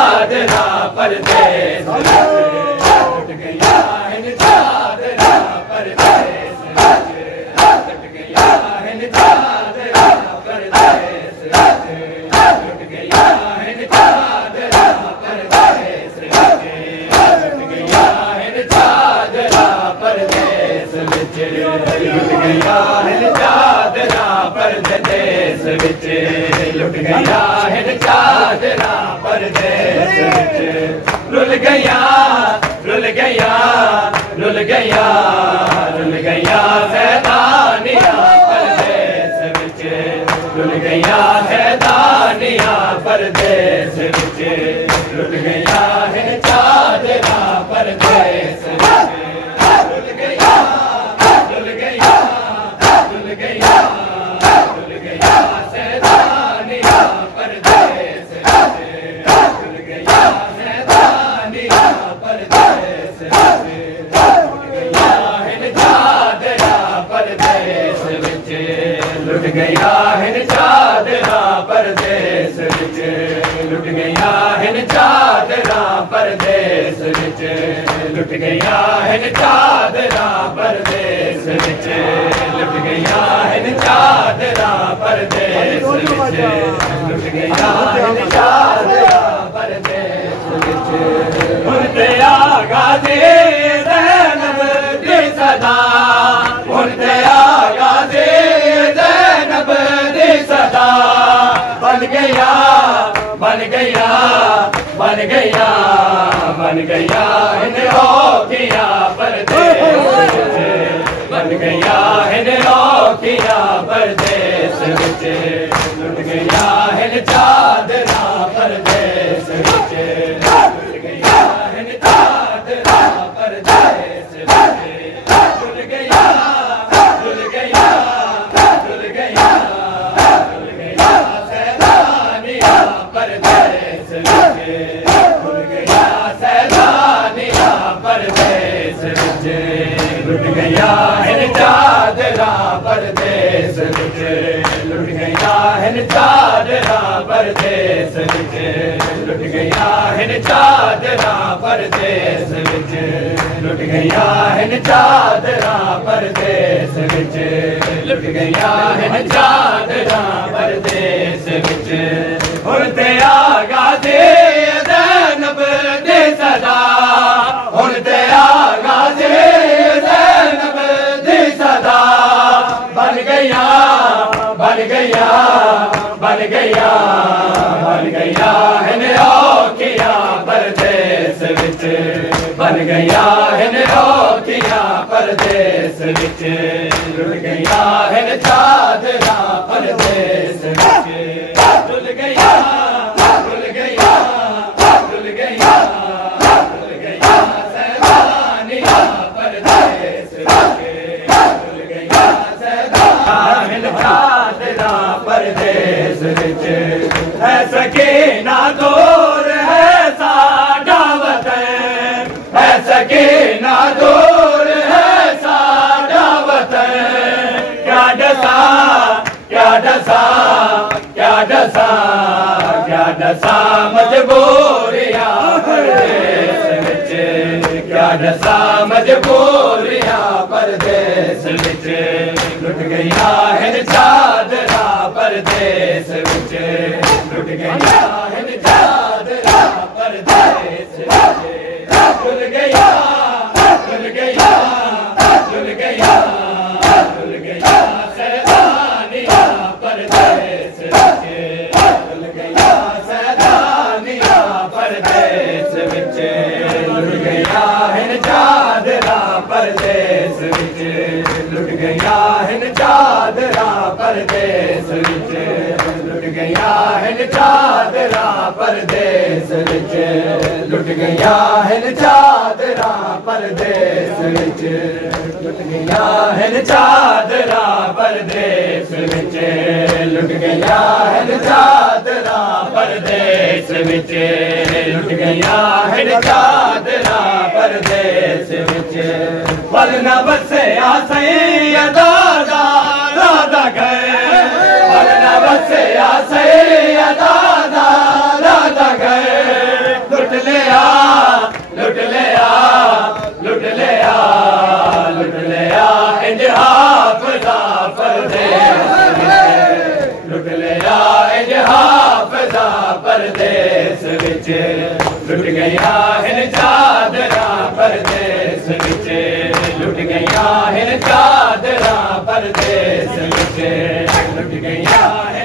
चादरा परदेस लुट गया है चादरा परदेस लुट गया है चादरा परदेस लुट गया है चादरा परदेस लुट गया है चादरा परदेस लुट गया है चादरा परदेस विच लुट गया है चादरा परदेस विच रुल गया रुल गया रुल गया रुल गया सैदानिया परदेस विच रुल गया सैदानिया परदेस विच रुल गया है चादरा परदेस विच रुल गया रुल गया रुल गया रुल गया सैदानिया परदेस विच रुल गया सैदानिया परदेस विच रुल गया है चादरा परदेस विच लुट गया है चादरा परदेस विच लुट गया है चादरा परदेस विच लुट गया है चादरा परदेस विच लुट गया है चादरा परदेस विच लुट गया है चादरा परदेस विच उनते आगा दे ज़ैनब दी सदा उनते आगा दे ज़ैनब दी सदा बन गया बन गया बन गया बन गया है हो किया परदेस बन गया है हो किया परदेस विच लुट गया है चादरा परदेस विच लुट गया है चादरा परदेस विच रुल गया रुल गया रुल गया रुल गया सैदानिया परदेस विच रुल गया सैदानिया परदेस विच लुट गया है चादरा परदेस विच लुट गया है चादरा परदेस विच लुट गया है चादरा परदेस विच लुट गया है चादरा परदेस विच लुट गया है चादरा परदेस विच हुण ते आगा दे ज़ैनब दे सदा हुण ते आगा दे ज़ैनब दे सदा बन गया बन गया बन गया बन गया है ओ किया परदेस विच बन गया है ओ किया परदेस विच रुल गया है चादरा परदेस विच रुल गया रुल गया रुल गया रुल गया सैदानिया परदेस विच रुल गया सैदानिया चादरा परदेस विच है सकीना दूर है साडा वतन है सकीना दूर है साडा वतन क्या डसा क्या डसा क्या डसा क्या डसा मजबूरिया परदेस विच क्या डसा मजबूरिया परदेस विच लुट गया है चादरा परदेस विच लुट गया है चादरा परदेस विच रुल गया रुल गया रुल गया रुल गया सैदानिया परदेस विच रुल गया सैदानिया परदेस विच लुट गया है चादरा परदेस विच लुट गया है चादरा परदेस विच लुट गया है चादरा परदेस विच लुट गया है चादरा परदेस विच लुट गया है चादरा परदेस विच लुट गया है चादरा परदेस विच लुट गया है चादरा परदेस विच वल न बसया सैयदा दादा घर वल न बसया सैयदा दादा घर लिया इंज हाफ़िज़ा परदेस विच लुट लिया इंज हाफ़िज़ा परदेस विच लुट गया हिन चादरा परदेस विच लुट गया हिन चादरा परदेस विच लुट गया